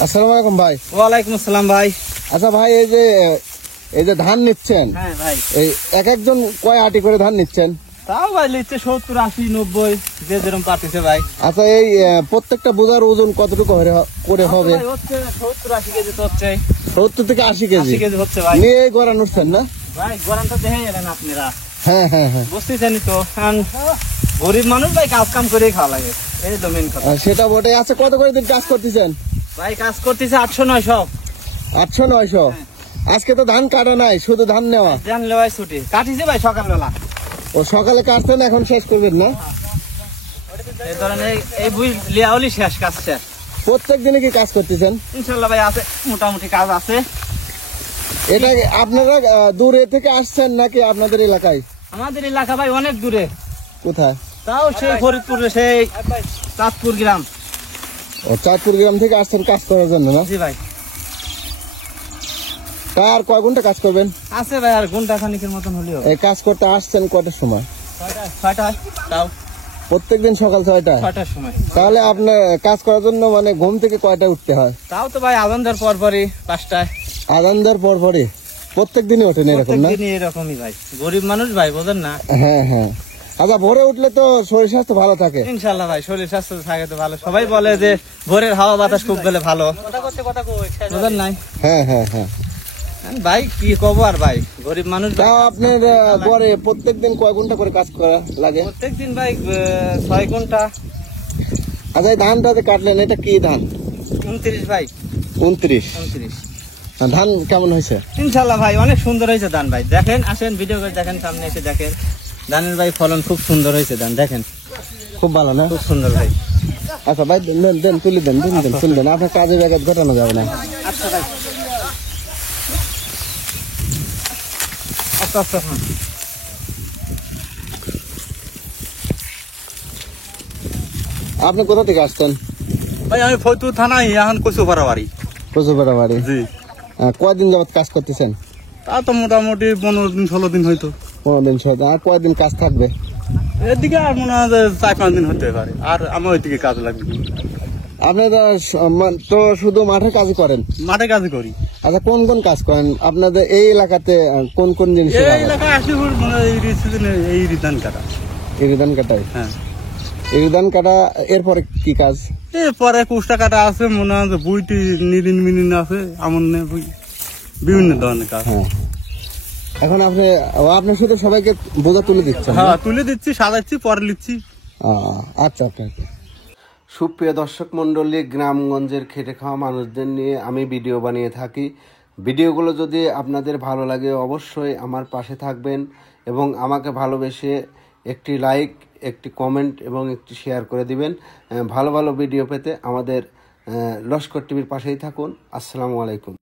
আসসালামু আলাইকুম ভাই। ওয়ালাইকুম আসসালাম ভাই। আচ্ছা ভাই, এই যে ধান নিচ্ছেন, হ্যাঁ ভাই, এই এক একজন কয় আটি করে ধান নিচ্ছেন? তাও ভাই লিখছে 70, 80, 90 যে যেরকম পাঠিয়েছে ভাই। আচ্ছা, এই প্রত্যেকটা বোঝার ওজন কতটুকু করে হবে? 70-80 কেজি তো হচ্ছে। 70 থেকে 80 কেজি হচ্ছে ভাই। নিয়ে গড়ান উঠছেন না ভাই? গরম তো দেখে গেলেন আপনারা। হ্যাঁ হ্যাঁ হ্যাঁ, বুঝতেছেন তো, গরিব মানুষ ভাই কাজ কাম করে খাওয়া লাগে, এই তো মেন কথা। সেটা বটে। আচ্ছা, কত করে দিন কাজ করতেছেন? ভাই কাজ করতেছে 800-900। 800-900। আজকে তো ধান কাটা নাই, শুধু ধান নেওয়া। জানলে ভাই ছুটি কাটিছে ভাই সকালবেলা। ও সকালে কাটছেন, এখন শেষ করবেন না? এই ধরনের এই বুঝ লিয়াওলি শেষ, কাজ শেষ। প্রত্যেক দিনে কি কাজ করতেছেন? ইনশাল্লাহ ভাই আছে, মোটামুটি কাজ আছে। এটা আপনারা দূরে থেকে আসছেন নাকি আপনাদের এলাকায়? আমাদের এলাকা ভাই অনেক দূরে। কোথায়? তাও সেই ফরিদপুরে, সেই চাঁদপুর গ্রাম। ও, চাঁদপুর গ্রাম থেকে আসছেন কাজ করার জন্য না? জি ভাই। তা আর কয় ঘন্টা কাজ করবেন? আছে ভাই আর ঘন্টা খানিকের মতন হলেও। এই কাজ করতে আসছেন কয়টার সময়? 6টায়। তাও প্রত্যেকদিন সকাল 6টায়? 6টার সময়। তাহলে আপনার কাজ করার জন্য মানে ঘুম থেকে কয়টায় উঠতে হয়? তাও তো ভাই আজান দেওয়ার পরপরই 5টায়। আজান দেওয়ার পরপরই প্রত্যেক দিনই ওঠেন এরকম না? প্রত্যেকদিনই এরকমই ভাই, গরিব মানুষ ভাই, বোঝেন না। হ্যাঁ হ্যাঁ। আচ্ছা, ভোরে উঠলে তো শরীর স্বাস্থ্য ভালো থাকে? ইনশাল্লাহ ভাই, শরীর স্বাস্থ্য থাকে তো ভালো। সবাই বলে যে ভোরের হাওয়া বাতাস খুব গেলে ভালো, বোঝেন নাই? হ্যাঁ হ্যাঁ হ্যাঁ। ভাই কি কব আর ভাই, গরিব মানুষ। তাও আপনার গড়ে প্রত্যেকদিন কয় ঘন্টা করে কাজ করা লাগে? প্রত্যেকদিন ভাই 6 ঘন্টা। আচ্ছা, এই ধানটা যে কাটলেন, এটা কি ধান? 29 ভাই। 29। 29। ধান কেমন হয়েছে? ইনশাল্লাহ ভাই অনেক সুন্দর হয়েছে ধান ভাই। দেখেন, আসেন ভিডিও করে দেখেন, সামনে এসে দেখেন ধানের ভাই ফলন খুব সুন্দর হয়েছে ধান, দেখেন খুব ভালো না? খুব সুন্দর ভাই। আচ্ছা ভাই, দেন তুলে দেন, তুলে দেন, আপনার কাজে ব্যাঘাত ঘটানো যাবে না। আচ্ছা ভাই, আচ্ছা আচ্ছা। আপনি কোথা থেকে আসছেন? ভাই আমি ফরিদপুর থানায়, এখন কচুপাড়া বাড়ি। কচুপাড়া বাড়ি? জি। কয়দিন যাবত কাজ করতেছেন? তা তো মোটামুটি 15 দিন 16 দিন হয়তো। 15 দিন। আর কয়দিন কাজ থাকবে? এদিকে আর মনে হয় 4-5 দিন হতে পারে, আর আমার ওইদিকে কাজ লাগবে। আপনারা তো শুধু মাঠে কাজ করেন? মাঠে কাজ করি। আচ্ছা, কোন কোন কাজ করেন আপনাদের এই এলাকাতে? কোন কোন জিনিস? এই এলাকায় আসি মানে এই ধান কাটা। এই ধান কাটাই? হ্যাঁ। এই ধান কাটা, এরপরে কি কাজ? এরপরে কুষ্টা কাটা আছে, মনে হয় বুইটি নিদিন মিনিন আছে, এমন বিভিন্ন ধরনের কাজ। হ্যাঁ। এখন আপনার সাথে সবাইকে বোঝা তুলে দিচ্ছেন? হ্যাঁ, তুলে দিচ্ছি, সাজাচ্ছি, পরে লিখছি। আচ্ছা আচ্ছা। সুপ্রিয় দর্শক মণ্ডলী, গ্রামগঞ্জের খেটে খাওয়া মানুষদের নিয়ে আমি ভিডিও বানিয়ে থাকি। ভিডিওগুলো যদি আপনাদের ভালো লাগে অবশ্যই আমার পাশে থাকবেন এবং আমাকে ভালোবেসে একটি লাইক, একটি কমেন্ট এবং একটি শেয়ার করে দিবেন। ভালো ভালো ভিডিও পেতে আমাদের লস্কর টিভির পাশেই থাকুন। আসসালামু আলাইকুম।